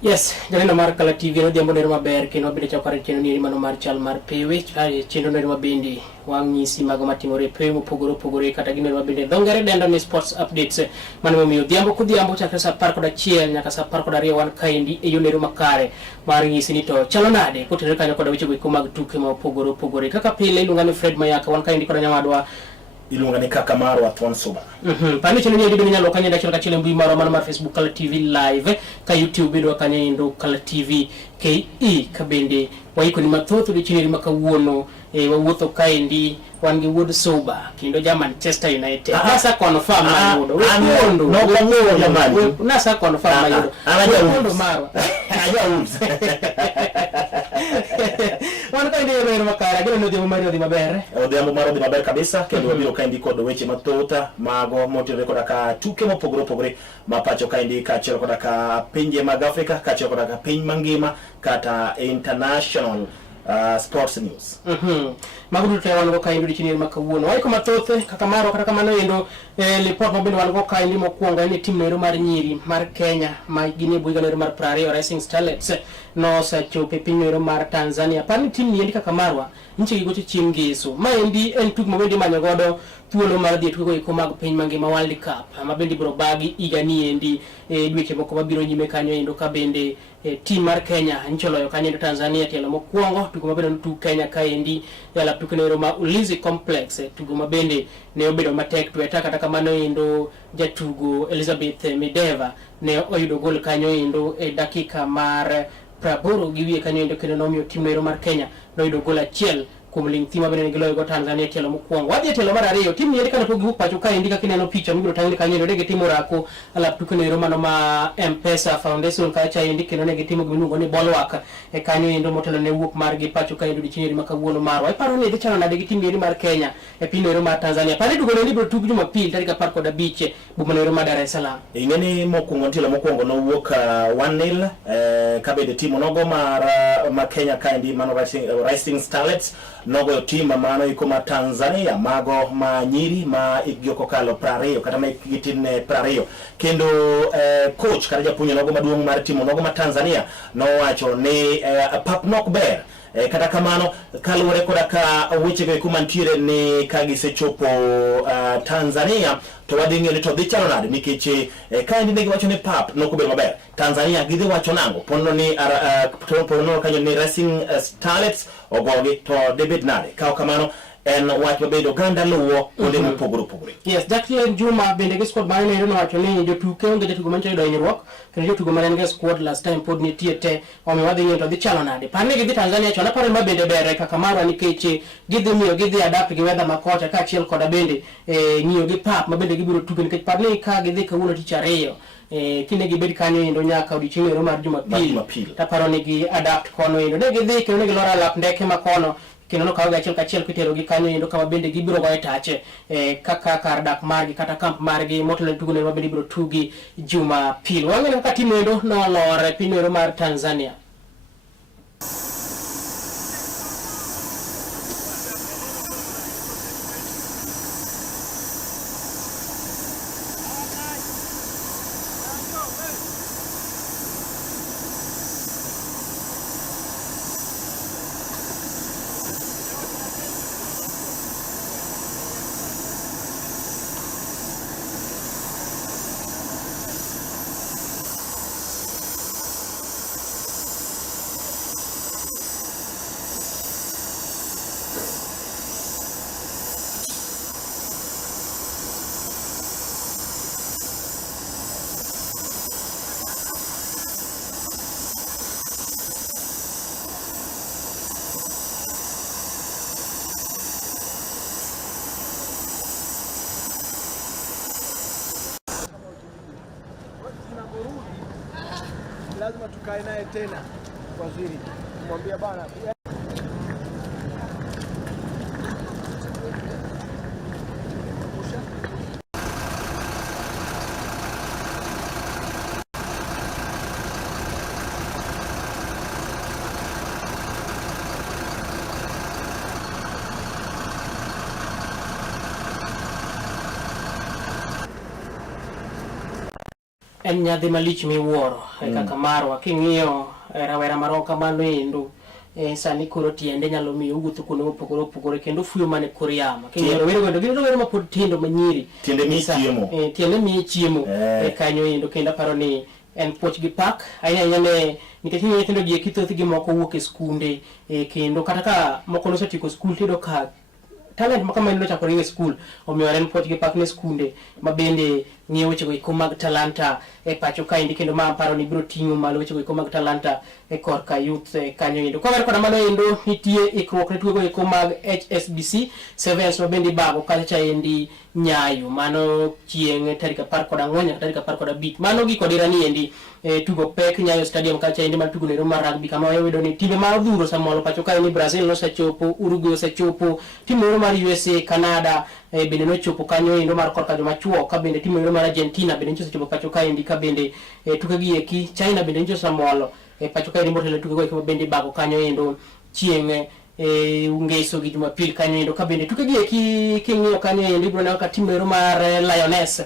Yes, janeno mar Kala TV no diambo nero maber kendo bende chakore cheno ni mano mar chal mar pewe cheno nero mabende wang'isi mago matimore pewe mopogore kata ginero mabende dongere dendo ni sports updates mano miyo diambo kudhiambo chakre sa 11 nyaka sa 12 wan kaendi e yo nero makare mar ng'isi ni to chalo nade kotenore kanyo koda weche go mag tuke mopogore kaka pile iluonga ni Fred Mayaka wan kaendi koda nyawadwa iluonga ni kaka maro Athwan Suba. Pani chino ni nyalo kanya ndachiro ka chile mbi maro mar Facebook Kala TV live ka YouTube bedo kanya indo Kala TV KE kabende waiko ni mathoto di chini makawuono wawuotho kaendi wan gi wuod Suba kendo ja Manchester United. Nasa confirm mayudo. No jamani. Nasa confirm mayudo. Anaja maro. Wana kaendi yero makara gino no dimo maber. Odhiambo maro dhi maber kabisa kendo wabiro kaendi kod weche mathoth mago motenore koda ka tuke mopogore ma pacho kaendi kaachiel koda ka pinje mag Afrika kaachiel koda ka piny mangima kata international sports news. Magudu te wango kaendi di chini makawuono waiko mathoth kaka maro kata kamano endo report mabende wango kaendi mokwongo en tim nero mar nyiri mar Kenya ma gine buiga nero mar 20 Rising Starlets no sachope piny nero mar Tanzania pani tim ni endi kaka marwa nche gigote chieng' Ngeso ma endi en tuk mabende manyo godo thuolo mar dhi tugo iko mag piny mangima World Cup mabende biro bagi igani endi dweche moko mabiro nyime kanyo endo ka bende tim mar Kenya ncholoyo kanyo endo Tanzania tielo mokwongo tugo mabende tuk Kenya kaendi yala tugo nero ma Ulinzi Complex tugo mabende ne obedo matek tueta kata kamano endo jatugo Elizabeth Mideva ne oyudo gol kanyo endo dakika mar praboro giwie kanyo endo kendo nomiyo tim nero mar Kenya noyudo gol achiel kuom ling thima bende giloyo go Tanzania tielo mokwongo wadhi tielo mar ariyo tim ni kana pogi pacho ka indi ka kineno picha mibiro tangni kanyo endo dege timo rako ala tuko nero mano ma M-Pesa Foundation ka cha indi kendo ne gitimo ginugo ni Bolwak kanyo endo motelo ne wuok mar gi pacho ka endo di chinyeri makawuono marwa iparo ni de chano nade gi tim nero mar Kenya piny nero mar Tanzania pare dugo ne biro tugo Jumapil tarik 15 boma nero mar Dar es Salaam ingeni mokwongo tielo mokwongo no wuok 1-0 ka bende timo nogo mar Kenya kaendi mano Rising Starlets nogo tim mano iko ma Tanzania mago ma nyiri ma igyo kalo 20 kata ma gitin 20 kendo coach kata japuonjo nogo maduong' mar timo nogo ma Tanzania no wacho ni pap nok ber kata kamano kaluwore koda ka weche go iko mantiere ni ka gisechopo Tanzania to wadhi ng'eyo ni to dhi chalo nade nikech kaendi ne giwacho ni pap nok ber maber Tanzania gidhi wacho nango pono ni pono kanyo ni Racing Starlets ogogi to David nade kao kamano en wach bedo ganda luwo onde mopogore. Yes, Jacqueline Juma bende ge squad mane neno wacho ni jotuke onge jotugo mancho yudo hinyruok kendo jotugo mane ge squad last time pod ni tiete omi wadhi ng'eyo to dhi chalo nade pane gidhi Tanzania chona pare ma bende bere kaka marwa nikech gidhi adapt gi weather makocha ka achiel koda bende ng'iyo gi pap ma bende gibiro tugo nikech parne ka gidhi kawuono tich ariyo kine gibed kanyo endo nyaka odiochieng' ero mar Jumapil taparo ni gi adapt kono endo ne gidhi kendo gi lora lap ndeke makono kendo no kawo achiel kachiel kitero gi kanyo endo kama bende gibiro goye tache kaka kar dak margi kata camp margi motelo tugo ne mabende biro tugi Jumapil wang'e ka tim endo no lore piny ero mar Tanzania. Lazima tukae naye tena waziri kumwambia bana en nyadhi malich miwuoro kaka marwa king'iyo rawera maroka mano endo sani koro tiende nyalo miyo wuotho kuno opogore kendo fuyo mane kor yamo king'iyo wero gin rowere mapod tindo manyiri tiende mi chiemo kanyo endo kendo paro ni en poch gi pak ahinya ne nikech nyithindo gi kithoth gi moko wuok e skunde kendo kata ka moko nosetieko skul tedo ka talent makama ino chakore e skul omiyo en poch gi pak ne skunde mabende ng'iewo weche go mag talanta pacho ka indi kendo ma paro ni biro ting'o malo weche go mag talanta korka youth kanyo endo kwa kod mano endo nitie ikruok ne tugo go mag HSBC Sevens mabende bago kacha endi Nyayo mano chieng' tarik 14 nyaka tarik 15 mano giko dira ni endi tugo pek Nyayo Stadium kacha endi mar tugo ne mar rugby kama wayudo ni timbe ma odhuro samoro pacho ka ni Brazil nosechopo, Uruguay osechopo, timu mar USA, Canada bende nochopo kanyo endo mar korka joma chuo ka bende timu mar Argentina bende osechopo pacho ka endi ka bende tuke gi eki China bende njo samolo pacho ka endi motelo tuke go bende bago kanyo endo chieng' ungeso gi Jumapil kanyo endo ka bende tuke gi eki king'iyo kanyo endo ibro ne ka timu mar Lioness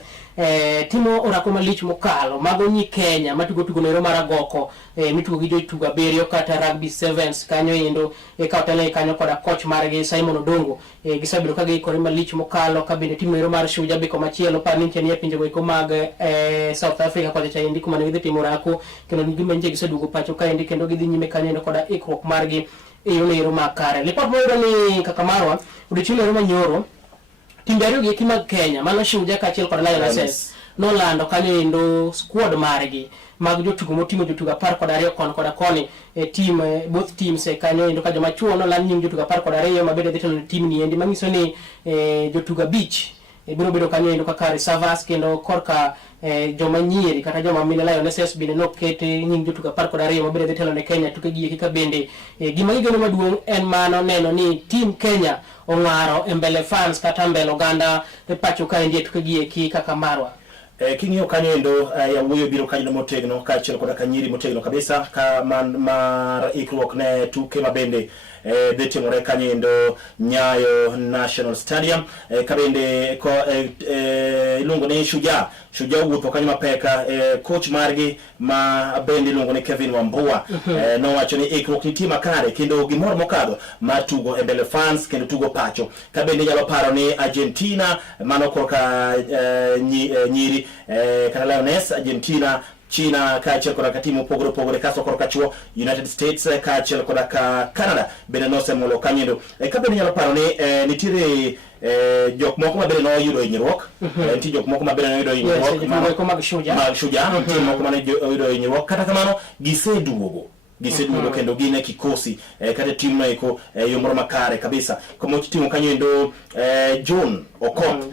timo orako malich mokalo mago nyi Kenya matugo nero mar agoko mitugo gi jotugo abiriyo kata rugby sevens kanyo endo ka otele kanyo koda coach margi Simon Odongo gisabiro ka giikore malich mokalo ka bende timo nero mar Shujaa beko machielo par ni chenie pinje go iko mag South Africa koda cha endi kuma ne timo orako kendo nigi menje gisedugo pacho ka endi kendo gidhi nyime kanyo koda ikruok margi nero makare lipot moyudo ni kaka marwa odiochieng' nero manyoro timbe ariyo gi eki mag Kenya mano Shujaa kaachiel kod Lioness nolando kanyo endo squad margi mag jotugo moting'o jotugo 12 kon koda koni team both teams kanyo endo ka joma chuo noland nying jotugo 12 mabende dhi telo team ni endi manyiso ni jotugo beach biro bedo kanyo endo kaka reserves kendo korka joma nyiri kata joma mine Lioness bende nokete nying jotugo 12 mabende dhi telo ne Kenya tuke gi eki ka bende gima igeno maduong' en mano neno ni team Kenya ong'aro mbele fans kata mbele oganda pacho ka endi tuke gi eki kaka marwa king'iyo kanyo endo ya wuoyo biro kanyo motegno kaachiel koda kanyiri motegno kabisa ka mar ikruok ne tuke mabende dhi timore kanyo endo Nyayo National Stadium ka bende ko ilungo ni Shujaa wuotho kanyo mapeka coach margi ma bende ilungo ni Kevin Wambua nowacho ni ikruok ni tima kare kendo gimoro mokadho ma tugo e mbele fans kendo tugo pacho ka bende nyalo paro ni Argentina mano korka nyiri kata Lioness Argentina China kaachiel koda ka timu pogore kaso korka chuo United States kaachiel koda ka Canada bende nosemolo kanyendo ka bende nyalo paro ni nitiere jok moko mabende noyudo hinyruok nitie jok moko mabende noyudo hinyruok mag Shujaa nitie moko mane oyudo hinyruok kata kamano giseduogo kendo gine kikosi kata timu no iko yomoro makare kabisa kama timu kanyo endo John Okot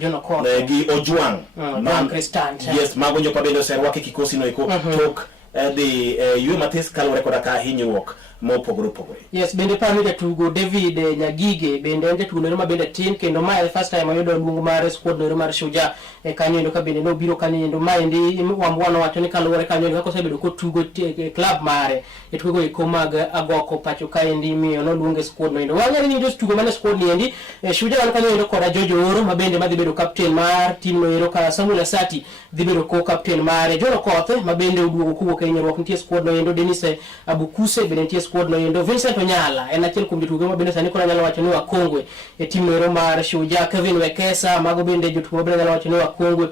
gi Ojwang yes mago nyo pabendo serwake kikosi no iko tok the Mathis kalore koda ka hinyruok mopogore yes bende pami jatugo David Nyagige bende jatugo no mabende tin kendo ma first time oyudo luongo mar squad no mar Shujaa kanyo endo ka bende no biro kanyo endo ma endi Wambua wacho ni kalore kanyo endo ka osebedo ko tugo club mare tugo iko mag agoko pacho ka endi miyo no luongo squad no endo wang'e ni just tugo mana squad ni endi Shujaa kanyo endo koda Jojo Oro mabende madhi bedo captain mar team no ero ka Samuel Asati dhi bedo ko captain mare Jono Kothe mabende oduogo kuwuok e hinyruok nitie squad no endo Dennis Abukuse bende nitie squad no endo Vincent Onyala en achiel kuom jotugo mabende sani kono nyalo wacho ni wakongwe timu ero mar Shujaa Kevin Wekesa mago bende jotugo mabende nyalo wacho ni wakongwe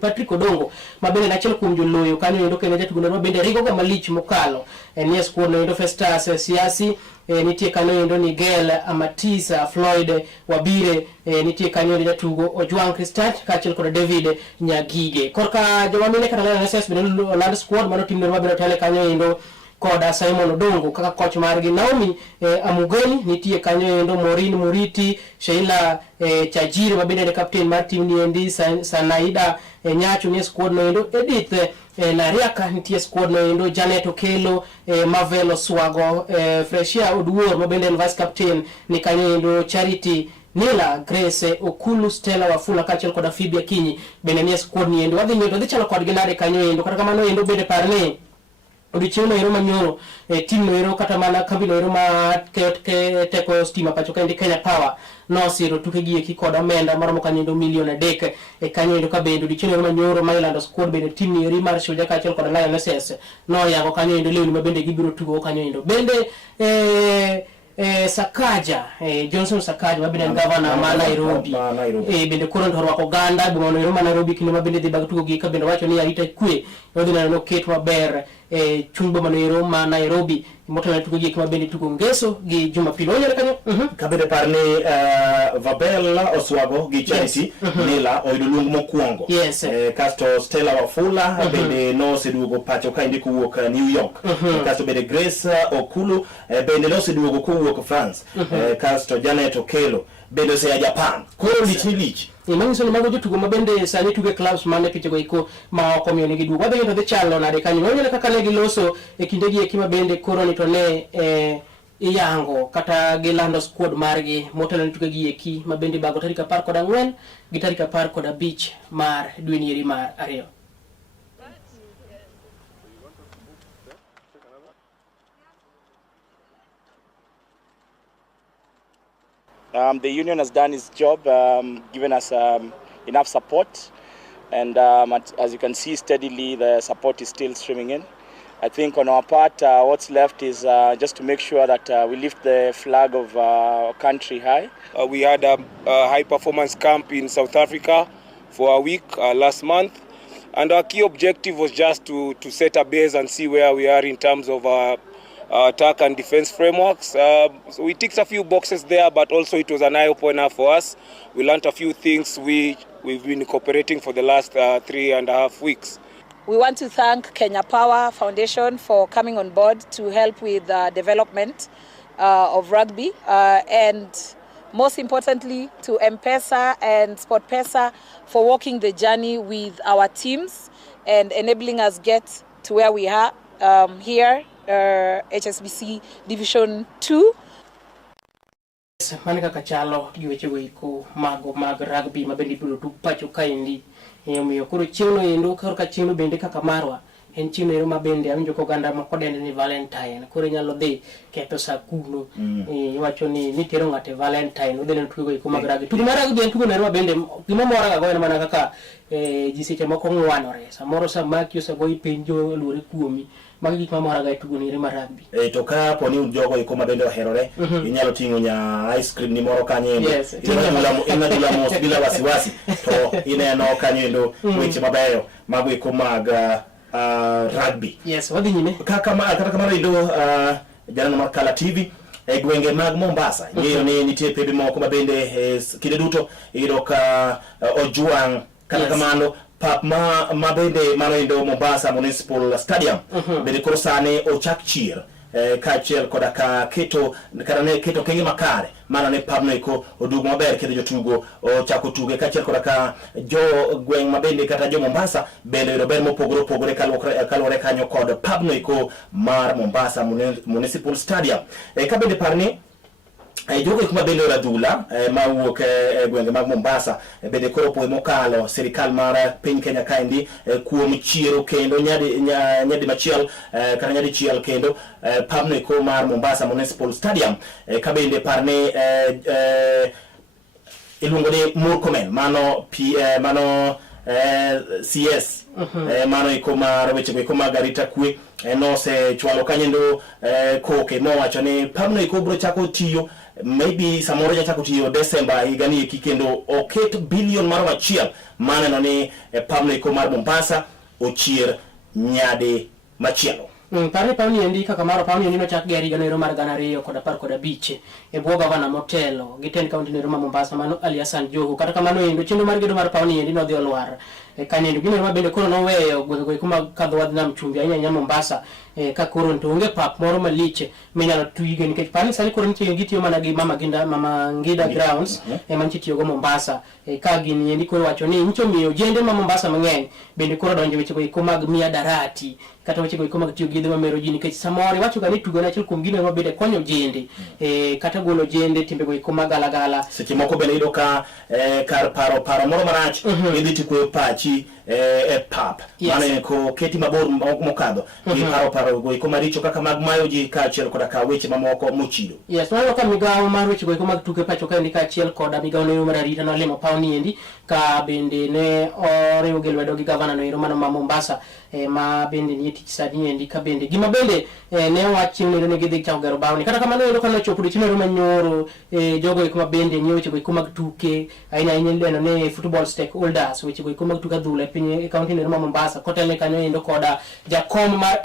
Patrick Odongo mabende achiel kuom joloyo kanyo endo kendo jotugo no mabende rigo ga malich mokalo en squad no endo Festus Siasi nitie kanyo endo Nigel Amatisa Floyd Wabire nitie kanyo endo jatugo Ojwang Christian kaachiel kod David Nyagige korka joma mine kata Lioness bende land squad mano timu no mabende tele kanyo endo koda Simon Odongo kaka coach margi Naomi Amugeni nitie kanyo endo Maureen Muriti Sheila Chajiri mabende ne captain mar team ni endi Sanaida Nyachu ni squad no endo Edith Nariaka nitie squad no endo Janet Okelo Marvel Oswago Freshia Oduor mabende vice captain ni kanyo endo Charity Nila Grace Okulu Stella Wafula kaachiel koda Phoebe Akinyi bende ni squad ni endo wadhi nyodo dhi chalo kod ginade kanyo endo kata kamano endo bende parne odiochieng' noero manyoro team noero kata mana kambi noero ma teko stima pacho kaendi Kenya Power nosiro tuke gieki kod omenda maromo kanyo milion 3 kanyo ka bende odiochieng' noero manyoro Mailando squad bende team nieri mar Shujaa kaachiel kod Lionesses noyango kanyo lewni ma bende gibiro tugo kanyo bende Sakaja Johnson Sakaja ma bende governor ma Nairobi bende koro ndorwako ganda boma noero ma Nairobi kinde ma bende dhi bag tugo gi ka bende wacho ni arita kwe odhi neno ket maber chung boma noero ma Nairobi motelo tugo gi kuma bende tugo Ngeso gi Jumapili onyere kanyo ka bende parni Vabel Oswago gi Chelsea Nila oyudo luong mokwongo kasto Stella Wafula bende noseduogo pacho ka indi kuwuok New York kasto bende Grace Okulu bende noseduogo kuwuok France kasto Janet Okelo bende se Japan koro lich manyiso ni mago jotugo ma bende sani tuge clubs mane pichego iko ma oko miyo nigi duogo wadhi dhi chalo nade kanyo nonyele kaka ne giloso kinde gi ekima bende koro ni to ne iyango kata gilando squad margi motelo ni tuge gi eki ma bende bago tarik 14 gi tarik 15 mar dwe nieri mar ariyo. The union has done its job, given us enough support, and as you can see, steadily the support is still streaming in. I think on our part, what's left is just to make sure that we lift the flag of our country high. We had a high-performance camp in South Africa for a week last month, and our key objective was just to set a base and see where we are in terms of attack and defense frameworks. So we ticked a few boxes there, but also it was an eye-opener for us. We learned a few things we've been cooperating for the last 3.5 weeks. We want to thank Kenya Power Foundation for coming on board to help with the development of rugby and most importantly to M-Pesa and SportPesa for walking the journey with our teams and enabling us get to where we are here. HSBC Division 2. Mane kaka chalo gi wechego iko mago mag rugby ma bende biro tu pacho kaendi miyo koro chieng'no endo koro ka chieng'no bende kaka marwa en chieng'no ero ma bende awinjo ko ganda moko dende ni Valentine koro nyalo dhi ketho sa kuno iwacho ni tero ng'ate Valentine odene tugo iko mag rugby tugo mar rugby en tugo nero bende gima mora ga goyo mana kaka ji seche moko ngwanore samoro sa maki osego ipenjo lure kuomi magi gik ma mora ga tugo nero mar rugby to ka poni jogo iko ma bende oherore inyalo tingo nya ice cream ni moro kanyo inadula mos bila wasiwasi to ineno kanyo endo weche mabeyo mago iko mag rugby. Yes, wadhi nyime. Kata kamano endo jana mar Kala TV gwenge mag Mombasa ng'eyo ni nitie pebe moko ma bende kinde duto iyudo ka ojuang kata kamano pap ma bende mano endo Mombasa Municipal Stadium bende koro sane ochak chier kaachiel koda ka keto kenge makare mana ne pabno iko odugo maber kendo jotugo ochako tuge kaachiel koda ka jo gweng' mabende kata jo Mombasa bende yudo ber mopogore kaluwore kanyo kod pabno iko mar Mombasa Municipal Stadium ka bende parni jogo kuma bende radula mawuok gwenge mag Mombasa bende koro poe mokalo sirikal mar piny Kenya kaendi kuom chiero kendo nyadi machiel kata nyadi chiel kendo pabno iko mar Mombasa Municipal Stadium ka bende parne iluongo ni Murkomen mano CS mano iko mar weche iko mag arita kwe no se chwalo kanyendo koke mowacho ni pabno iko bro chako tiyo maybe samoro ya chako tiyo December higani kikendo oket billion mar achiel mana no ni pabno iko mar Mombasa ochier nyade machielo. Pare pauni endi kaka maro pauni endi no chak gari gano mar gana riyo koda par koda biche e bwoga wana motelo giten kaunti no ma Mombasa mano Ali Hassan Joho kata kamano endo chendo mar gedo mar pauni endi no dhi olwar kanendo gino ma bende kono no weyo gwego kuma kadho wadna mchumbi anya Mombasa ka koro to onge pap moro maliche menyalo tuige nikech pani sali koro nitie gitiyo mana gi mama Ngida grounds manchitiyo go Mombasa ka gini endi koro wacho ni ncho miyo jende ma Mombasa mang'eny bende koro donjo weche go mag miya darati kata weche go mag tiyo gi yedhe mamero ji nikech samoro wacho ga ni tugo na achiel kuom gino ma bende konyo jende kata golo jende timbe go iko magala seche moko bende ido ka kar paro moro marach idhi tikwe pachi Equity pap Yes. ko keti mabor mokadho gi paro go iko maricho kaka mag mayo ji kaachiel koda ka weche mamoko mochido. Yes, waneno ka migawo mar weche go iko mag tuke pacho ka ndi kaachiel koda migawo no mar arita no limo pawni endi ka bende ne oriwo gi lwedo gi gavana no ero mano ma Mombasa ma bende ni tich sadi endi ka bende gima bende ne wachi ne gidhi chako gero bawni kata kamano ero kana chopo dichino manyoro jogo iko bende ni weche go iko mag tuke aina neno ne football stakeholders weche go iko mag tuke adhula piny county no ma Mombasa kotele kanyo endo koda jakom mar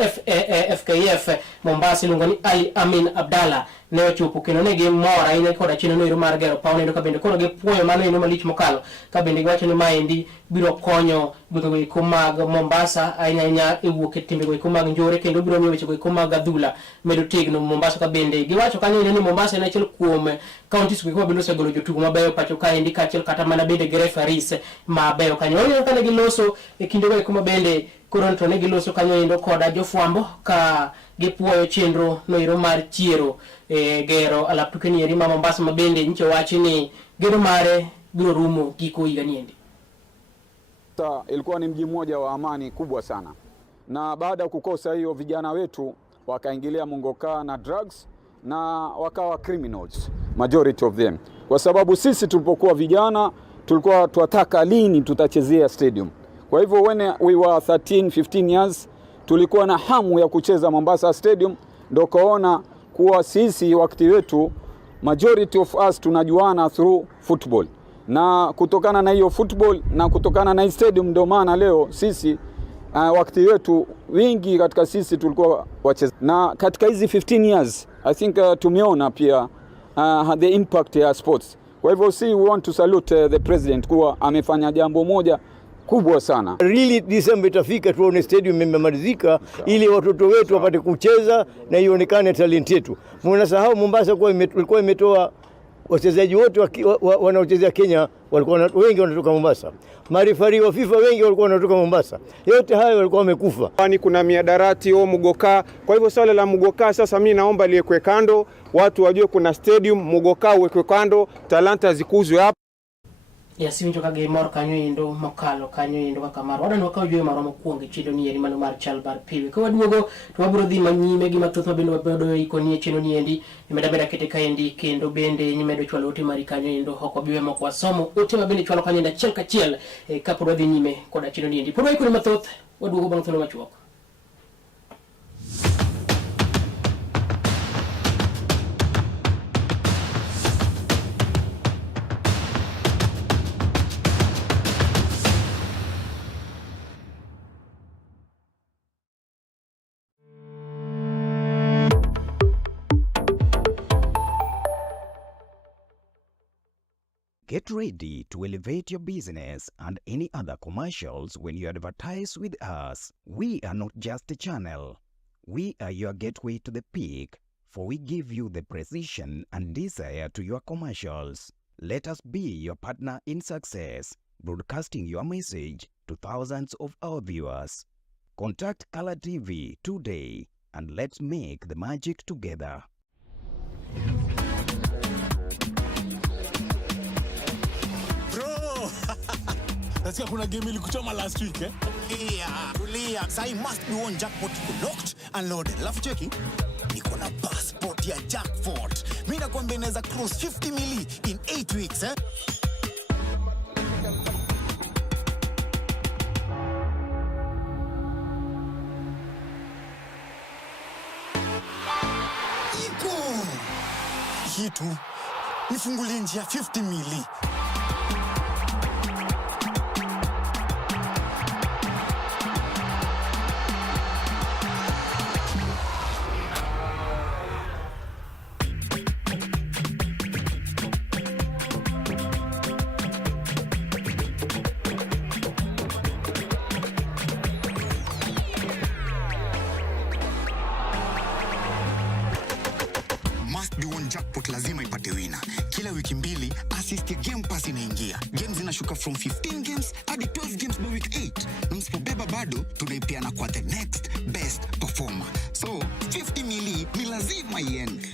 FKF Mombasa luongo ni Ali Amin Abdalla ne ochopo kendo ne gi mor ahinya koda chino no ero mar gero pawni endo ka bende koro gi puoyo mano eno malich mokalo ka bende giwacho ni maendi biro konyo gwego iko mag Mombasa ahinya e wuok e timbe go iko mag njore kendo biro miyo weche go iko mag adhula medo tegno Mombasa ka bende giwacho kanyo ni Mombasa en achiel kuom counties go bende osegolo jotugo mabeyo pacho ka endi kaachiel kata mana bende referees mabeyo kanyo onyo ka ne giloso e kinde go iko mabende koronto ne giloso kanyo endo koda jofwambo ka gipuoyo chenro no ero mar chiero gero alap tuke ni eri ma Mombasa mabende nche wachi ni gero mare biro rumo giko higa ni endi. Ilikuwa ni mji mmoja wa amani kubwa sana, na baada ya kukosa hiyo vijana wetu wakaingilia mongoka na drugs na wakawa criminals majority of them, kwa sababu sisi tulipokuwa vijana tulikuwa tuataka lini tutachezea stadium. Kwa hivyo when we were 13 15 years tulikuwa na hamu ya kucheza Mombasa stadium, ndio kaona kuwa sisi wakati wetu majority of us tunajuana through football, na kutokana na hiyo football na kutokana na hii stadium ndio maana leo sisi wakati wetu wingi katika sisi tulikuwa wacheza. Na katika hizi 15 years I think tumeona pia the impact ya sports. Kwa hivyo we want to salute the president kuwa amefanya jambo moja kubwa sana. Really December itafika tuone stadium imemalizika ili watoto wetu wapate kucheza na ionekane talent yetu. Mnasahau Mombasa ilikuwa imetoa wachezaji wote wanaochezea Kenya walikuwa wengi wanatoka Mombasa. Marifari wa FIFA wengi walikuwa wanatoka Mombasa. Yote hayo walikuwa wamekufa. Kwani kuna miadarati au Mugoka. Kwa hivyo swala la Mugoka sasa mimi naomba liwekwe kando, watu wajue kuna stadium, Mugoka uwekwe kando, talanta zikuzwe hapa. Yasiwinjo ka gimor kanyo endo mokalo kanyo endo kaka mar wadani wakaw jwe maro mokuongo chido ni eri mano mar Chalbar Piwi ko waduogo to wabiro dhi manyime gi mathoth mabende wabedo iko ni chino ni endi imeda beda kete ka endi kendo bende nyimedo chwalo ote mari kanyo endo hoko biwe moko wasomo ote mabende chwalo kanyo enda chiel ka chiel kapo wadhi nyime koda chino ni endi pod iko ni mathoth waduogo bang' thuolo machuok. Get ready to elevate your business and any other commercials when you advertise with us. We are not just a channel. We are your gateway to the peak, for we give you the precision and desire to your commercials. Let us be your partner in success, broadcasting your message to thousands of our viewers. Contact Color TV today and let's make the magic together. Nasikia kuna game ilikuchoma last week Tulia. Sai must be one jackpot locked and loaded. Alafu cheki iko na passport ya jackpot. Mimi nakwambia inaweza cross 50 million in 8 weeks Iko kitu nifungulie njia 50 million. Lazima ipate wina. Kila wiki mbili assist ya Game Pass inaingia. Games zinashuka from 15 games hadi 12 games by week 8. Na msipobeba bado tunaipiana kwa the next best performer. So 50 mili ni lazima iende.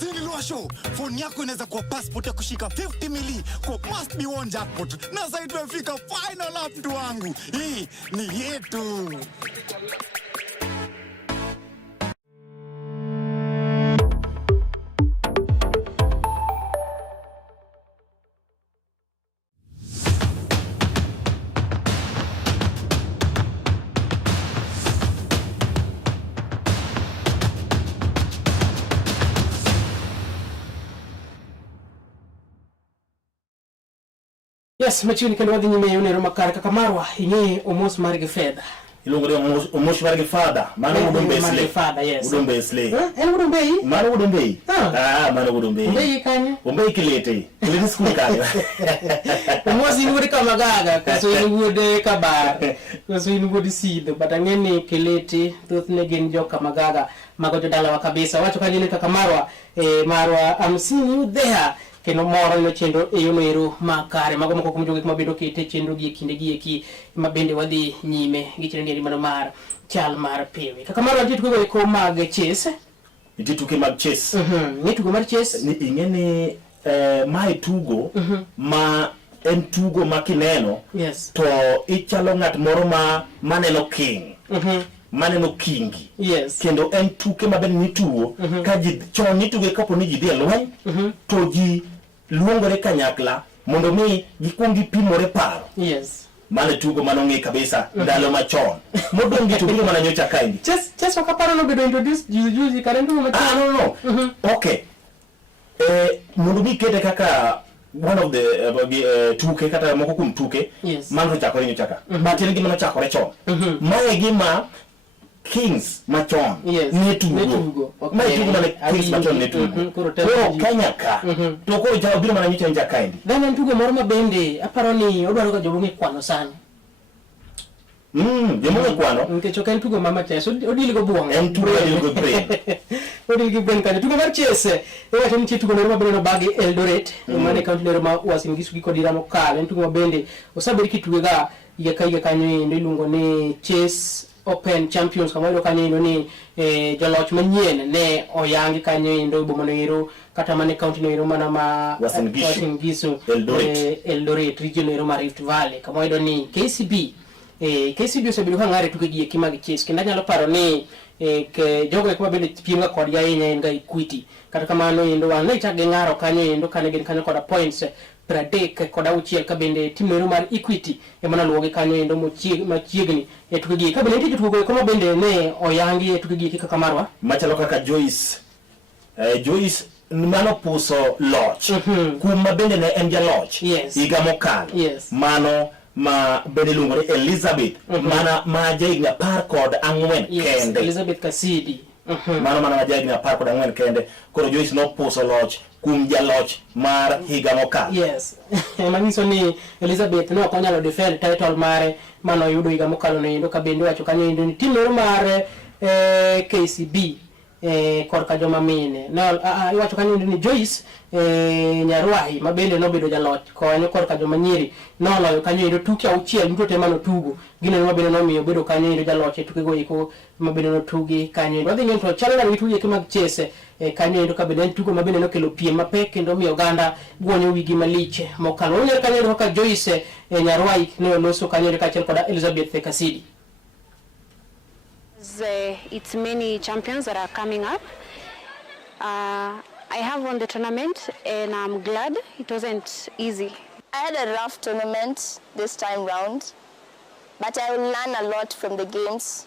Sini Lua Show, phone yako inaweza kuwa passport ya kushika 50 mili kwa must be one jackpot. Na sasa tumefika final lap mtu wangu. Hii ni yetu. Yes, machini kendo wadhi nyime yone Roma kar kaka marwa ingi omos marge fedha. Ilongore omos marge fadha. Mano udombe sle. Fadha, yes. Udombe sle. Udombe yi? Mano udombe yi. Mano udombe yi. Udombe yi kanye? Udombe kilete. Kilete skuli kanye. Omos inude kamagaga, kaso inude kabar. Kaso inude seed, but angeni kilete thothne gin jo kamagaga mago jodala wa kabisa. Wacho kanye kaka marwa, marwa I'm seeing you there. Keno moro ino chendo yono makare mago moko kumjogi mabedo kete chendo gi kinde gi eki mabende wadhi nyime gichende mano mar chal mar pewe kaka maro jitu ko mag chess ituke mag chess nitugo mar chess ni ingeni mai tugo ma en tugo makineno yes to ichalo ngat moro maneno king maneno kingi yes kendo en tuke maben nituo ka ji chon nituge kapo ni ji dhi lweny to ji luongore kanyakla mondo mi gikungi pimore paro yes mane tugo manongi kabisa ndalo machon modongi tugo mana nyocha kaindi chess wakaparo no bedo introduce juzi karendu machon no okay mondo mi kete kaka one of the tuke kata moko kum tuke yes. Manro chakore nyocha ka batene gima chakore chon mae gima Kings machon netugo okay Kings machon netugo koro Kenya ka to koro jawo biro mana nyicha nja kaindi then entugo moro mabende aparo ni odwaro ka jobo ngikwano sana jomo kwano nke choka entugo mama chess odili go buong entugo go brain odili go brain kan tugo mar chess ewa ni tugo moro mabende no bagi Eldoret mane county nero ma wasin gisugi kodira mo kale entugo mabende osaberi kituge ga iga kanyo ndo ilungo ne Chess Open Champions kamalo kanyo ni joloch manyien ne oyangi kanyo ndo bomo no kata mane county no mana ma Wasin Gishu Eldoret region no ma Rift Valley kamalo ni KCB osebedo ka ngare tuke gi mag chess kenda nyalo paro ni ke jogo ko bende pima kod ga yen ga Equity kata kamano ndo wan ne chage ngaro kanyo ndo kane gin kanyo kod points pradek kod auchiel ka bende timero mar Equity e mana luoge kanyo ndo machiegni e tuke gi ka bende ntie tuke ko bende ne oyangi e tuke gi kaka marwa machalo kaka Joyce mano puso loch kuma bende ne en jaloch iga mokalo mano ma bende lungore Elizabeth mana jaigna par kod angwen kende Elizabeth Kasidi mana jaigna par kod angwen kende koro Joyce no puso loch kum jaloch mar higa mokalo yes maniso ni Elizabeth no konyalo defend title mare mano yudo higa mokalo ne ndo ka bende wacho kanyo ndo ni timero mare KCB korka joma mine na iwacho kanyo ni Joyce Nyarwahi mabende no bedo jaloch konyo korka joma nyiri no loyo kanyo ndo tuke auchiel nto te mano tugo gino mabende no miyo bedo kanyo ndo jaloch tuke go iko mabende no tugi kanyo ndo dhi ngento chalala ni tuge kama chess kanyo ndo ka bende tugo mabende no kelo piem mapek kendo miyo ganda gwonyo wigi maliche mokalo ne kanyo ndo ka Joyce Nyarwahi no loso kanyo ndo ka chel koda Elizabeth Kasidi. It's many champions that are coming up. I have won the tournament and I'm glad. It wasn't easy. I had a rough tournament this time round, but I will learn a lot from the games.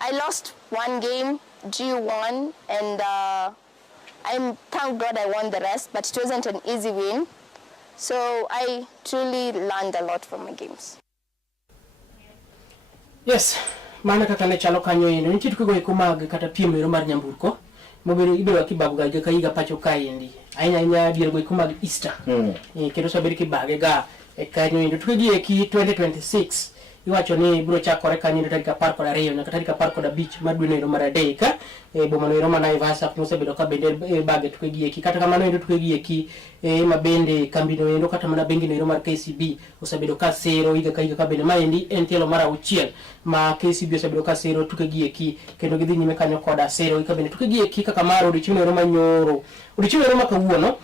I lost one game, G1, and thank God I won the rest, but it wasn't an easy win. So I truly learned a lot from my games. Yes. Mana kaka ne chalo kanyo ino nitie tuko go mag kata piem no mar nyamburko mobere ibiro kibago ga ka higa pacho kaendi anya dier go mag Easter kendo saberi kibage ga e kanyo ino tuko gi eki 2026 iwacho ni biro chakore kanyo tarik 12 nyaka tarik 15 mar dwe no mar adek boma no ma Naivasha mosebedo ka bende bage tuke gi eki kata kamano endo tuke gi eki ma bende kambi no endo kata mana bengi no mar KCB osebedo ka sero higa ka bende maendi en tielo mar 6 ma KCB osebedo ka sero tuke gi eki kendo gidhi nyime kanyo koda sero higa bende tuke gi eki kaka mar odiochieng' no manyoro odiochieng' no ma kawuono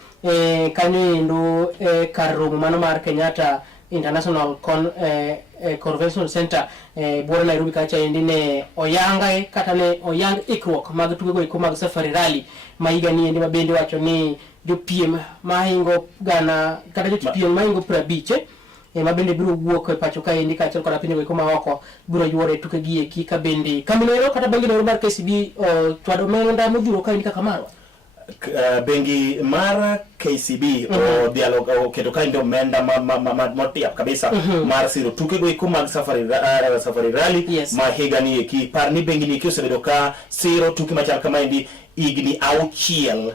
kanyo endo kar romo mano mar Kenyatta International Convention Center Buore Nairobi kacha endi ne oyanga kata ne oyang ikruok mag tugo eko mag Safari Rally ma higa ni endi mabende wacho ni jopiem maingo gana kata jopiem maingo 50 mabende biro wuok e pacho ka endi kacha kod pinje eko ma oko biro yuore tuke gi eki ka bende kamino kata bengi no mar KCB twado menda modhuro ka endi kaka maro bengi mar KCB o dialogue o keto kind of menda motiap kabisa mar siro tuke go iko mag Safari Rally ma higa ni eki par ni bengi ni osebedo ka siro tuke machal kama endi igni auchiel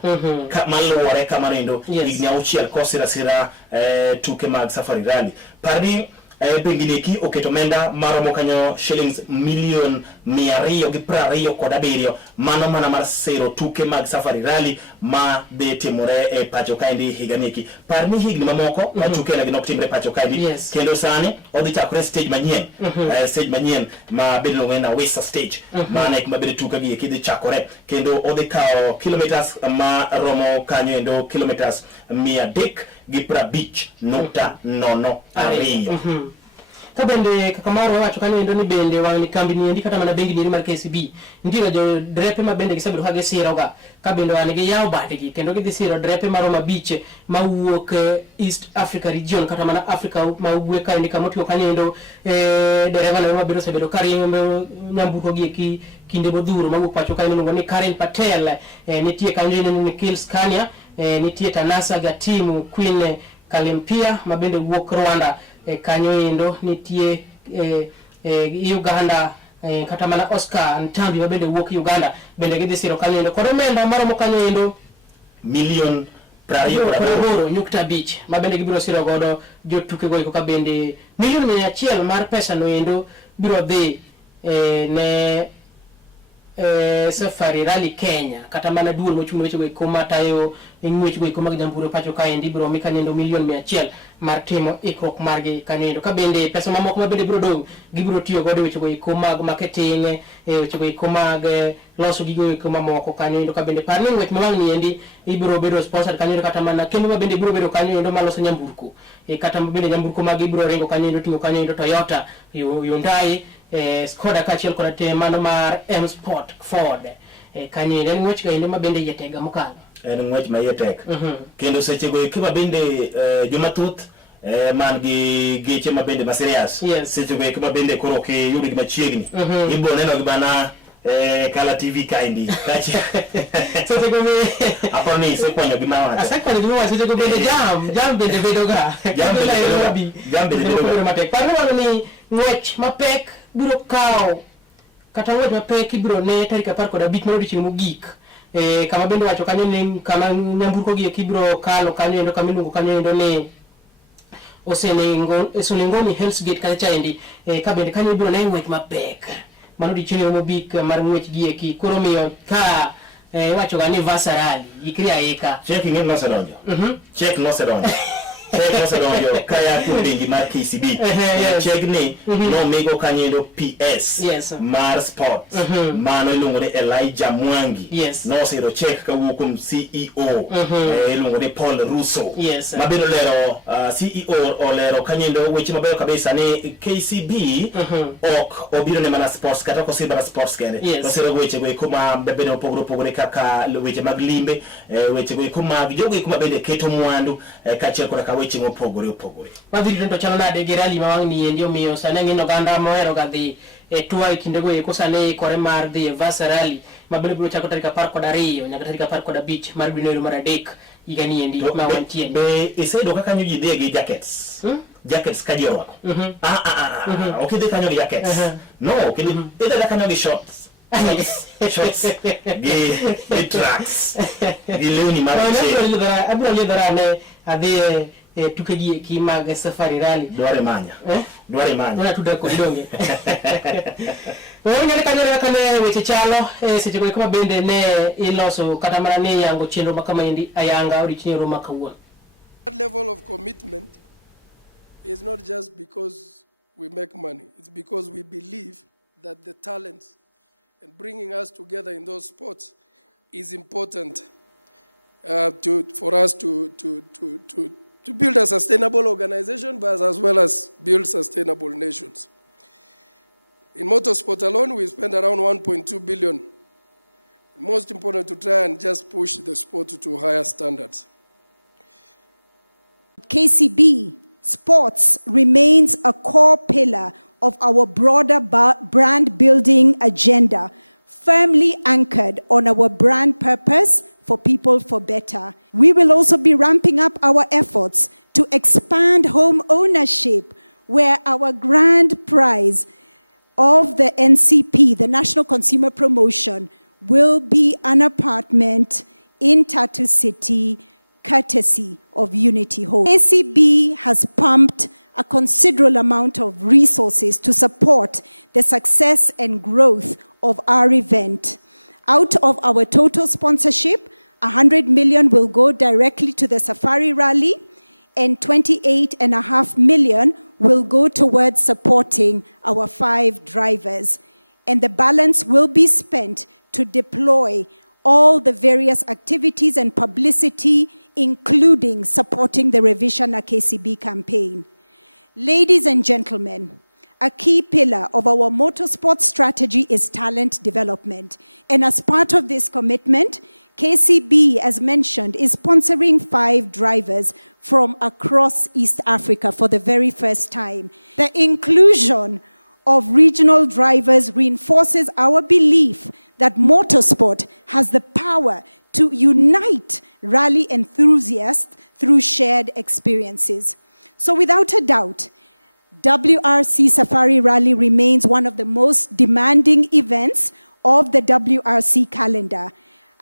maluore kama nendo igni auchiel kosira sira tuke mag Safari Rally par ni bengi ni eki oketo menda maromo kanyo shillings million 220 kod 7 mano mana mar sero tuke mag Safari Rally ma de timore e pacho kaindi higa niki par ni higni mamoko ma tuke na gino timre pacho kaindi kendo sane odhi chakore stage manyien ma bedo ngena Wesa stage mana ek mabede tuke gi kidhi chakore kendo odhi kao kilometers ma romo kanyo endo kilometers 350.02 ka bende kaka maro wacho kanyo endo ni bende wani kambi ni endi kata mana bengi ni mar KCB ndiro jo drepe ma bende gisebedo ka gisiro ga ka bende wani gi yaw bade gi kendo gi siro drepe maro mabiche ma wuok East Africa region kata mana Africa ma wuok ka endi kamotio kanyo endo dereva no mabiro sebedo karimbo nyambuko gi eki kinde bodhuro ma wuok pacho kanyo ngo ni Karen Patel nitie kanyo ni Kills Kanya nitie Tanasa ga timu Queen Kalimpia ma bende wuok Rwanda kanyo endo nitie Uganda kata mana Oscar Ntambi mabende wuok Uganda bende gidhi siro kanyo endo kod omenda maromo kanyo endo million 20.5 mabende gibiro siro godo jotuke go eko ka bende million 100 mar pesa no endo biro dhi ne Safari Rally Kenya kata mana duol mochung weche go eko matayo ng'wech go eko mag nyamburo pacho ka endi biro mi kanyo million 100 mar timo ikruok margi kanyo endo ka bende pesa mamoko mabende biro dong gibiro tiyo godo weche go eko mag marketing weche go eko mag loso gigo eko mamoko kanyo endo ka bende par ni ng'wech mawang' endi ibiro bedo sponsor kanyo endo kata mana kembe mabende biro bedo kanyo endo maloso nyamburko kata bende nyamburko mag ibiro rengo kanyo endo tingo kanyo endo Toyota Hyundai Skoda kachiel kod temano mar M Sport Ford kanyo endo ng'wech ga endo mabende yetega mokalo en ng'wech ma yetek kendo seche go kiba bende jomathuth man gi geche ma bende ma serious seche go kiba bende koro ke yudo gi machiegni ibo neno gi bana Kala TV kaindi kachi seche go mi aponi se konyo gi mawa asa konyo gi mawa seche go bende jam bende bedo ga jam bende bedo ga matek par ni ng'wech mapek biro kao kata ng'wech mapek ibiro ne tarik 15 mar odiochieng' mogik kama bende wacho kanyo ni kama nyamburko gi kibiro kalo kanyo endo kamilungo kanyo endo ne Osenengo ni Hell's Gate kacha endi ka bende kanyo ibiro ne ng'wech mapek mano odiochieng' mogik mar ng'wech gi eki koro miyo ka wacho ga ni Vasarali ikri aika checking in nosedonjo check nosedonjo kaya kumbingi mar KCB chegni no mego kanyendo PS mar sport mano ilungone Elijah Mwangi no siro check ka wukum CEO ilungone Paul Russo mabeno lero CEO olero kanyendo weche mabeyo kabisa ni KCB ok obiro ne mana sports kata ko sibara sports kende no siro weche go kuma bebeno pogro kaka weche mag limbe weche go kuma jogo kuma bende keto mwandu kachiel kod weche mopogore wadhi rito chalo nade gi rally mawang' ni endi omiyo sane ng'ino ganda mohero ga dhi tuwa kinde go eko sane kore mar dhi Vasarali mabende biro chako tarik 12 nyaka tarik 15 mar dwe mar adek higa ni endi ma wantie be isedo kaka nyu jidhe gi jackets ka jiro okay de kanyo gi jackets no kidi ida kanyo gi shorts gi tracks gi lewni mar abro le darane ade tukeji ki mag Safari Rally Dware manya Dware tudeko donge Wongere kane weche chalo seche ko kama bende ne iloso kata mana ne yango chenro makama indi ayanga odi chenro makawuon. That level of commitment is not just because we make money. It's because we believe that the talents and bringing us together in those sports is important for us to build a sustainable organization, but as well as build sustainable nations. In motorsport alone, we spend around 1.2 billion. Most important to try and just push the sport to higher standards. KCB Sports remains a core pillar of our broader brand building agenda, firmly anchored on our brand purpose for people for better. We will also be ramping up our efforts to expand home ownership, where our grand prize of the NCP, the National Consumer Promotion, will be an apartment in Tatu City, courtesy of Unity Home. KCB has pumped a considerable amount of resources to support the success and growth of our event. Out of our total sponsorship, 100 million will go directly to the Safari Rally, and 28.5 million will go towards supporting our 5 drivers. And the balance will be spent to deploy all the various activities and publicity, including supporting the Revision a KCB campaign. Ladies and gentlemen, a key pillar of our motorsport strategy is talent development. And as part of this commitment, KCB, as mentioned, is sponsoring 5 drivers from across East Africa for the very first time. The inclusion of regional drivers reinforces our belief that motorsport has the power to unite rally enthusiasts through shared experiences. So without a doubt, WRC Safari Rally remains one of the most demanding events of the WRC calendar,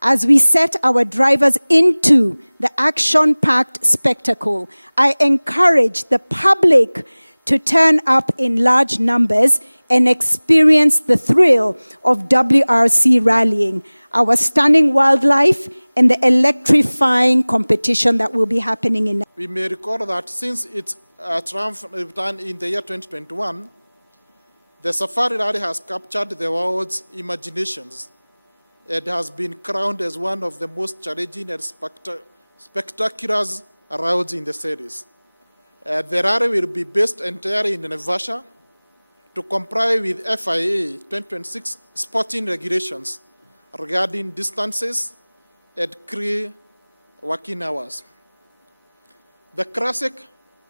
as we set our drivers into the action-packed spectacle. I encourage the public to turn up in large numbers and experience the thrill of WRC rallying, our stunning wildlife, and the electrifying competition that will be happening in. We may recall that since its triumphant return in the year 2021, the Safari Rally has captured the world's imaginations. It has been crowned as one of the most challenging and spectacular routes in the series. The rally will be based entirely in Naivasha to comply with FIA 2026 sporting regulations regarding distances and crew working hours. The classic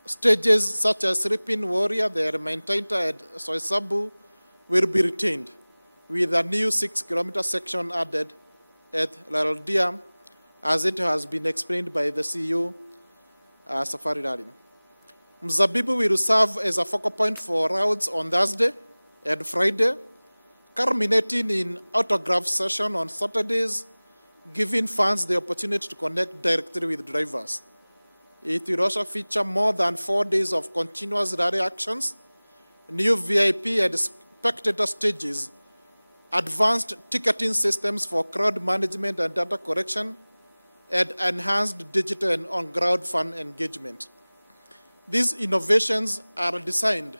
stages such as Ripin Warrior, the Ermentaita, and Soisabu will be retained, with a new 6-kilometer section added at Laldia, as it has been explained by the CEO, Safari Rally. Mzabibu will serve as a focal point for routes on Thursday and Friday, culminating in autograph session on Saturdays, giving fans the opportunity to connect directly with drivers. It will also feature more than 4 days of continuous rally actions, new VIP and spectator stages, advanced ticketing systems for crowd management and data collection, and enhanced digital and on-ground fan engagement. These innovations are designed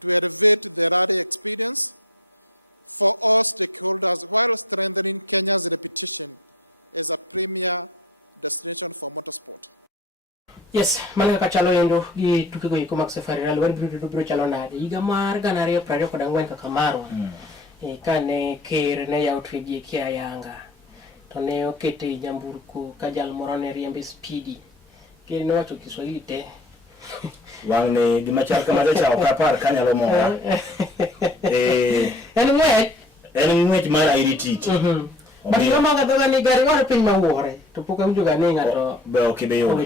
to elevate the rally experience for all stakeholders while strengthening Kenya's reputation as a premier destination for motorsport. Yes, malaka kachalo yendo gi tukiko iko mak Safari Rally wari biro chalo nade iga mar ganario prario kod angwen kaka marwa kane ker ne yautrigi kia yanga to ne okete jamburko ka jal moro ne riembe speedy ker no wacho Kiswahili te wangne gimachal kamade cha okapar kanyalo monga en ngwech mar irititi But you know, ni gari wale piny mawuore to poka unjo ga nenga to bo kibeyo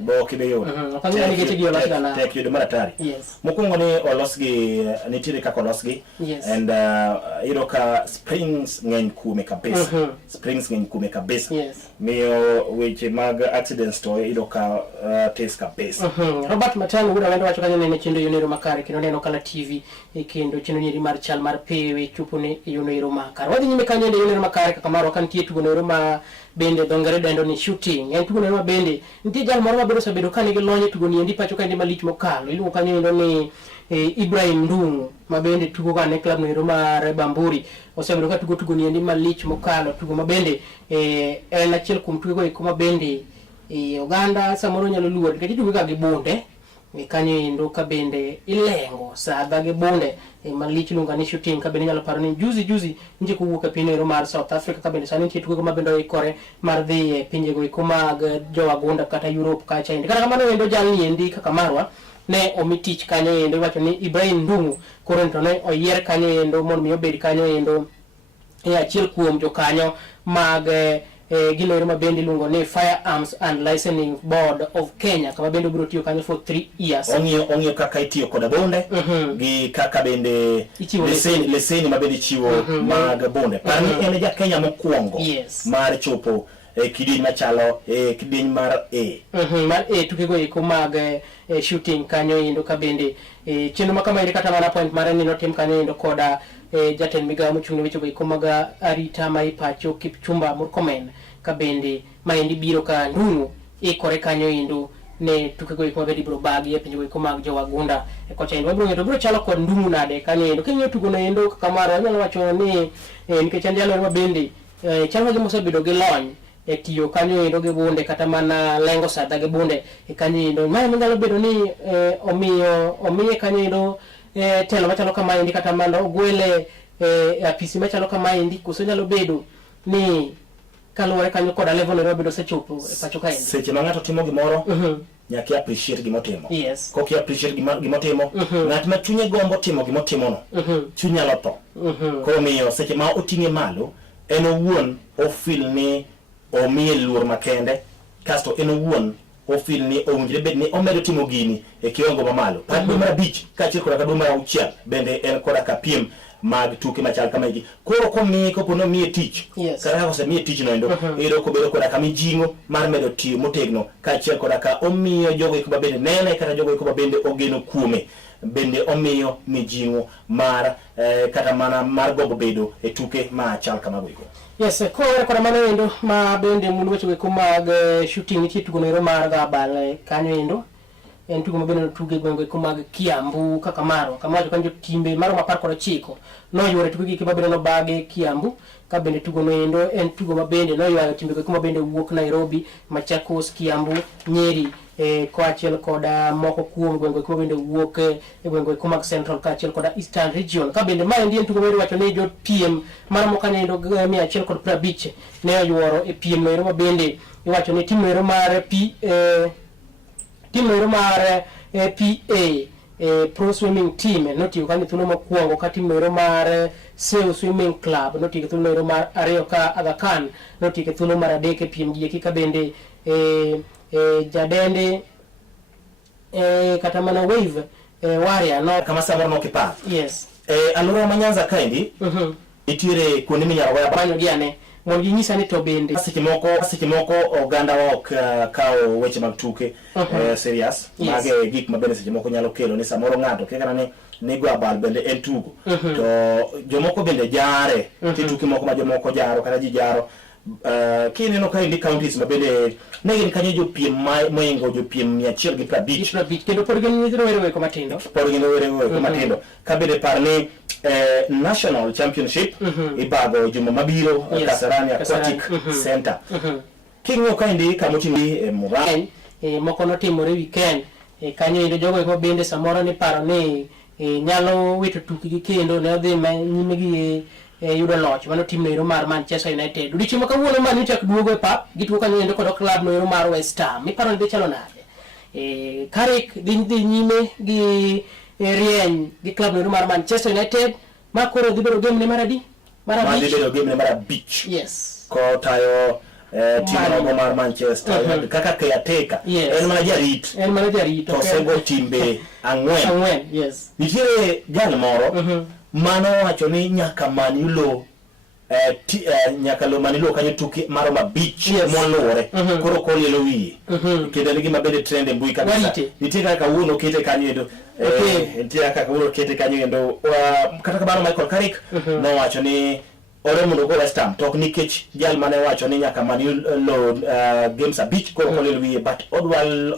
bo kibeyo okanga ni geti dio losi na tek yudo maratari mokwongo ni olosgi nitire kako olosgi and iroka springs ng'eny kume kabisa springs ng'eny kume kabisa miyo weche mag accidents to iroka tes kabisa Robert Matani ura wendo wacho kanya ne chendo yonero makare kendo neno kala TV kendo chendo nyeri mar chal mar pewe chupone yonero makare wadhi nyime kanya ne yonero makare kaka maro kan tie tugo nero ma bende dongere dendo ni shooting en tugo nero ma bende ntie jal moro mabedo sabedo kan gi lonye tugo ni endi pacho kande malich mokalo iluongo kanya ndo ni Ibrahim Ndungu ma bende tugo ga ne club nero mar Bamburi osebedo ka tugo ni endi malich mokalo tugo ma bende en achiel kuom tugo eko ma bende Uganda samoro nyalo luwo nikech tugo ga gi bunde kanye ndo ka bende ilengo saga ge bonde malich lunga ni shooting ka bende nyalo paro ni juzi nje ko wuok e piny mar South Africa ka bende sani tugo ma bende ikore mar dhi pinje go ikoma jo Wagunda kata Europe ka China kata kamano endo jalni endi kaka marwa ne omitich kanye endo wacho ni Ibrahim Ndungu korento ne oyier kanye endo mon mi obed kanye endo achiel kuom jokanyo mag gino ma bende luongo ni Firearms and Licensing Board of Kenya kama bende biro tiyo kanyo for 3 years ong'io kaka itiyo kod bonde gi kaka bende leseni ma bende chiwo mag bonde pani en ja Kenya mokwongo mar chopo kidieny machalo kidieny mar mar tukego eko mag shooting kanyo endo ka bende chenro ma kama ende kata mana point mare ni notim kanyo endo koda jatend migawo mochung'ne weche eko mag arita ma ipacho Kipchumba Murkomen ka bende ma endi biro ka Ndungu ikore kanyo endo ne tukego eko mabedi biro bagi e pinjego eko mag jo Wagunda kocha endo biro ng'eto biro chalo kod Ndungu nade kanyo endo kinyo tugo no endo kaka maro anyalo wacho ni nikech anjalo ma bende chalo gi mosebedo gi lony tiyo kanyo endo ge bunde kata mana lengo sada ge bunde kanyo endo ma nyalo bedo ni omiye kanyo endo telo machalo kama endi kata mano ogwele apisi machalo kama endi koso nyalo bedo ni kalore kanyo koda level no bedo sechopo e pacho ka endi seche ma ng'ato timo gimoro nyaki appreciate gimotimo koki appreciate gimotimo ng'at ma chunye gombo timo gimotimo no chunya lotho koro miyo seche ma oting'e malo en owuon ofil ni omiye luor makende kasto en owuon ofil ni owinjre bed ni omedo timo gini e kiwango mamalo pat dwe mar 5 kaachiel koda dwe mar 6 bende en koda ka piem mag tuke machal kama iki koro komiye kopono miye tich kata kose miye tich no endo ero ko bedo koda ka mijingo mar medo tiyo motegno kaachiel koda ka omiyo jogo eko bende nene kata jogo eko bende ogeno kuome bende omiyo mijingo mar kata mana mar gombo bedo e tuke machal kama go. Yes, ko koda mano endo ma bende mundu weche eko mag shooting ichi tugo nero mar Gabal kanyo endo en tugo mabende tuge gwengo eko mag Kiambu kaka maro kamacho kanjo timbe maro mapar kod 9 no yore tugo gike mabende no bage Kiambu ka bende tugo no endo en tugo mabende no ywayo timbe eko mabende wuok Nairobi Machakos Kiambu Nyeri koachiel koda moko kuom gwengo eko bende wuok e gwengo eko mag Central kaachiel koda Eastern Region ka bende ma endi en tugo mabende wacho ni jo PM mar mokane endo 150 ne oyuoro e PM no ero mabende iwacho ni tim ero mar PA Pro Swimming Team notiyo kanyo thuolo mokwongo ka tim ero mar Seu Swimming Club notiyo thuolo ero mar ariyo ka Aga Khan notiyo thuolo mar adek e piem gi kika bende jadende kata mana Wave Warrior no kama samoro no kipa aloro manyanza kaindi itiere kuonde minyalo waya banyo giane mondo ginyisa ni to bende seche moko oganda ok kao weche mag tuke serious mage gik mabende seche moko nyalo kelo ni samoro ng'ato kekana ni go abal bende en tugo to jomoko bende jare tuke moko ma jomoko jaro kata ji jaro kine no kaindi counties mabende negi kanyo jo piem moingo jo piem 150 kendo por gini nyithindo wero ko matindo kabende parni national championship ibago juma mabiro Kasarani Aquatic Center kinyo kaindi kamotini Murang'a moko notimore weekend kanyo endo jogo eko bende samoro ni paro ni nyalo wito tukgi kendo ne odhi nyime gi yudo loch mano tim no mar Manchester United odiochieng' kawuono Man United duogo e pap gitugo kanyo endo kod club no mar West Ham miparo ni be chalo nade Carrick dhi nyime gi rieny gi club no mar Manchester United ma koro dhi bedo game ne mar adi mar bedo game ne mar 5 yes ko tayo team no mar Manchester United kaka caretaker en mana jarit to sego timbe ang'wen yes nitiere jal moro mano wacho ni nyaka Manilo nyaka lo Manilo kanyo tuke maro mabich moluore koro kolelo wiye kendo nigi mabede trend mbui kabisa nitiere kaka uno kete kanyo endo nitiere kaka uno kete kanyo endo kata kamano Michael Carrick no wacho ni ore mundo go West Ham tok nikech jal mane wacho ni nyaka Manilo games abich koro kolelo wiye but odwal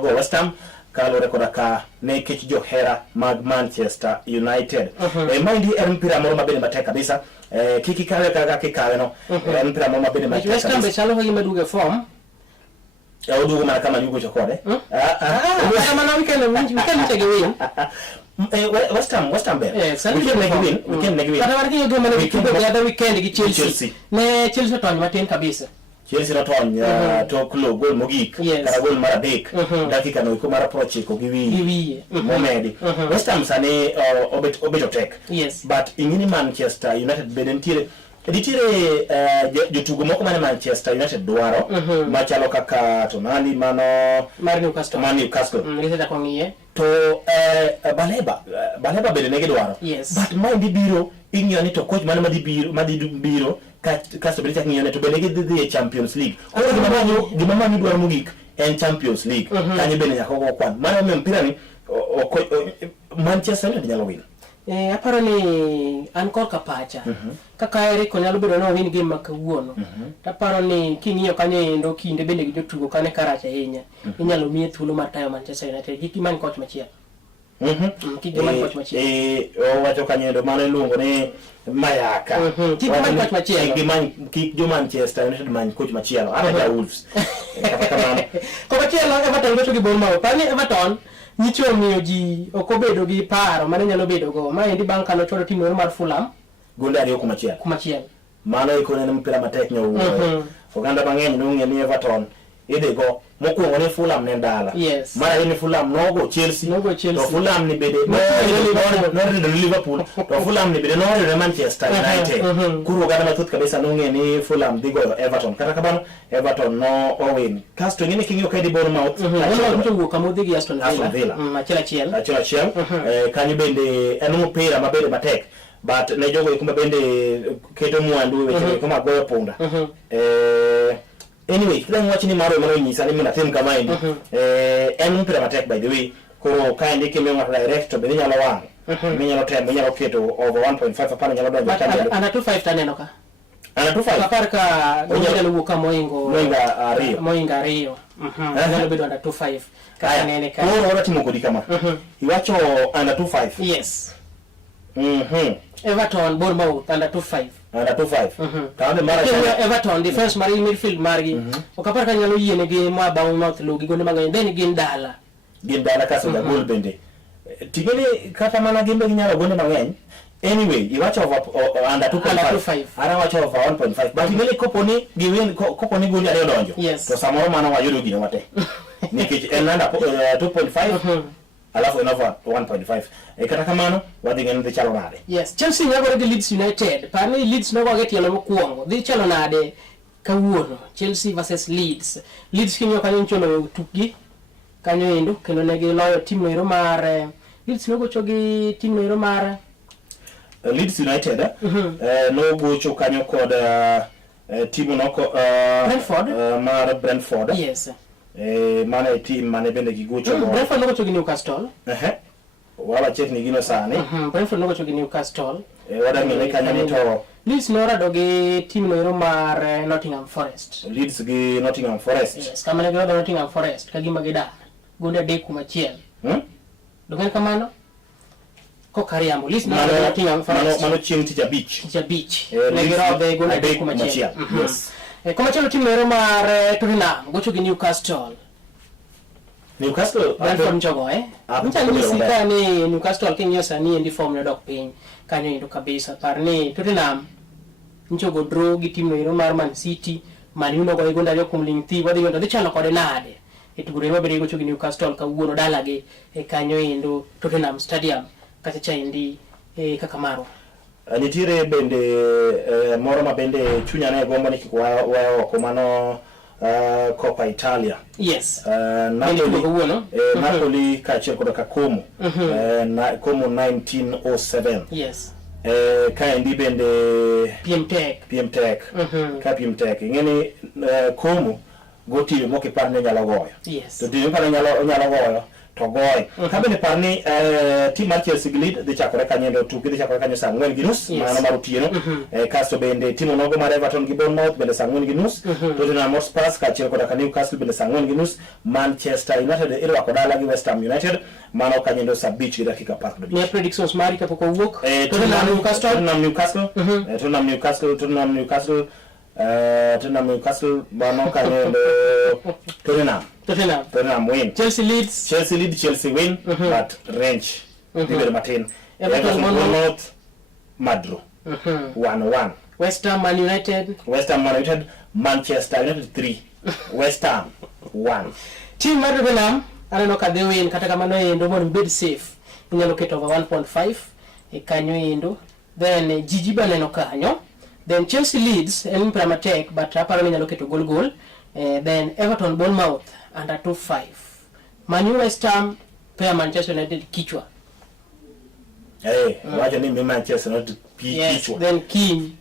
go West Ham kalore koda ka nekech johera mag Manchester United mind en mpira moro mabede matek kabisa kiki kale kaka kikawe no en mpira moro mabede matek West Ham be chalo hoyi maduge form odugo mana kama yugo chokode mana weekend take win West Ham be we can make win kata warki go mana weekend gi Chelsea ne Chelsea ton matin kabisa Chelsea not on to club goal mogik kara goal mara bek dakika no iko mara prochiko giwi momedi West Ham sane obet tek but ingini Manchester United bedentire jotugo moko mane Manchester United dwaro machalo kaka Tonali mano mar Newcastle ngete ko ngiye to Baleba bede negi dwaro but mind biro ingyo ni to coach mane madi biro kaso bede ngiyane to bede gidhi Champions League oro gimama ni dwaro mogik en Champions League kanyo bede nyaka go kwan mano mpira ni Manchester United nyalo win aparo ni an korka pacha kaka Eric nyalo bedo no win game makawuono taparo ni king'iyo kanyo endo kinde bende gi jotugo kane karacha ahinya inyalo miye thuolo mar tayo Manchester United gi man coach machielo kigiman coach machielo wacho kanyo endo mano luongo ni Mayaka kigiman coach machielo jo Manchester United man coach machielo ara Wolves kata kamano ko machielo Everton goto gi Bournemouth pani Everton nicho miyo ji okobedo gi paro mane nyalo bedo go maendi bang' kano choro tim mar Fulham gonde ariyo kumachiel mano ikone ni mpira matek nyo oganda mang'eny nong'e ni Everton idego mokuongo ni Fulham ne ndala mara ni Fulham nogo Chelsea to Fulham ni bede no Liverpool to Fulham ni bede no Manchester United kuro gana matut kabisa nong'e ni Fulham digo Everton kata kabano Everton no owin kasto ngene king'yo kaidi Bournemouth tugo kamodhi gi Aston Villa achiel kanyo bende en mpira mabede matek but ne jogo ikumba bende keto mwandu weche kama goyo punda anyway kila mwachi ni maro maro nyisa ni mina tem kama indi en mpira matek by the way koro kaende kime ng'at direct to bende nyalo wang minyalo tem minyalo keto over 1.5 apana nyalo donjo channel ana 25 taneno ka ana 25 apar ka nyalo wuka moinga ariyo nyalo bedo under 25 kaya ngene ka ora timo kodi kama iwacho under 25 yes Everton Bournemouth under 25 taande mara Everton defense mari midfield margi okapar ka nyalo yiene gi ma Bournemouth logi gonde mang'eny then gin dala kaso da gol bende tigeni kata mana gimbe nyalo gonde mang'eny anyway iwacho under 2.5 ara wacho over 1.5 but ngele koponi giwin koponi goli ariyo donjo to samoro mano wayudo gino mate nikech en under 2.5 alafu another 1.5 kata kamano wadhi ng'eny dhi chalo nade Chelsea nyagore gi Leeds United parni Leeds nogo ge tielo mokuongo dhi chalo nade kawuono Chelsea versus Leeds kinyo kanyo cholo tukgi kanyo endo kendo ne gi loyo tim noero mar Leeds nogo chogi tim noero mar Leeds United no gocho kanyo kod tim noko mar Brentford mane team mane bende gigocho Brentford nogo chogi Newcastle wala check ni gino sani Brentford nogo chogi Newcastle wada ngene kanyo ni to Leeds nora dogi team noero mar Nottingham Forest Leeds gi Nottingham Forest kama ne gi Nottingham Forest kagima gida gonde de kumachiel dongene kamano ko kariambo Leeds nora Nottingham Forest mano chieng' tich abich ne gi robe gonde de kumachiel kumachielo team noero mar Tottenham gocho gi Newcastle Brentford njogo mchalo misika ni Newcastle king'iyo sani endi form ne dok piny kanyo endo kabisa parni Tottenham njogo draw gi team noero mar Man City Man U nogo igonda yo kumling thi wadhi yondo chalo kode nade etugure mabere gocho gi Newcastle kawuono dalagi kanyo endo Tottenham Stadium kacha cha endi kaka maro nitire bende moro ma bende chunya ne gombo ni kwa oko mano Coppa Italia. Yes. Napoli kache kutoka Como. Na Como 1907. Yes. Kaendi bende PMTech. Ka PMTech. Ngeni Como goti moke parne nyalo goyo. Yes. To tiyo parne nyalo goyo to goy. Kabende parni team mar Chelsea lead de chakore kanyendo tuke de chakore kanyo saa 4:30 mana mar otieno. Kaso bende team nogo mar Everton gi Bournemouth bende saa 4:30. Tottenham Hotspur kachiel koda Newcastle bende saa 4:30. Manchester United irwako dala gi West Ham United mano kanyendo saa 5 gi dakika 10. Ne predictions mari kapok owuok. Tottenham Newcastle bano kanyendo Tottenham win. Chelsea lead, Chelsea win, but range. Very Martin. Everton Bournemouth Madro. 1-1. West Ham Man United, Manchester United 3. West Ham 1. Team Madrid Benham aneno ka they win kata kamano endo mon bed safe. Inyalo keto over 1.5 e kanyo endo. Then Gigi baneno kanyo. Then Chelsea leads en Pramatek but aparo inyalo keto goal. Then Everton Bournemouth under 2.5. Man West Ham pair Manchester United kichwa. Wacha ni Manchester United kichwa. Then King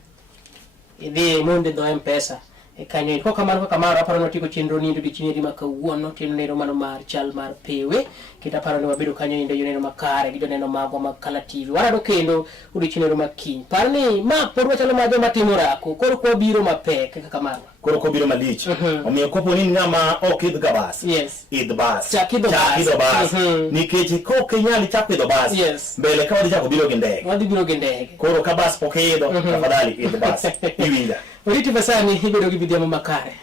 the monde do M-Pesa. Kanyo ko kamano aparo notiko chenro ni ndo dichinyeri makawuono tino nero mano mar chal mar pewe kita paro ni wabedo kanyo ndo yoneno makare gido neno mago makala TV warado kendo udichinero makiny parni ma porwa chalo mago matimorako koro kwa biro mapek kaka kamano koro ko biro malich omiyo kopo ni ngama okidh gabas idh bas chakidho bas nikech ko kenyali chakidho bas mbele ka wadhi chako biro gi ndege koro ka bas pokidho tafadhali idh bas iwinja Oriti basani hibedo gi bidhiamo makare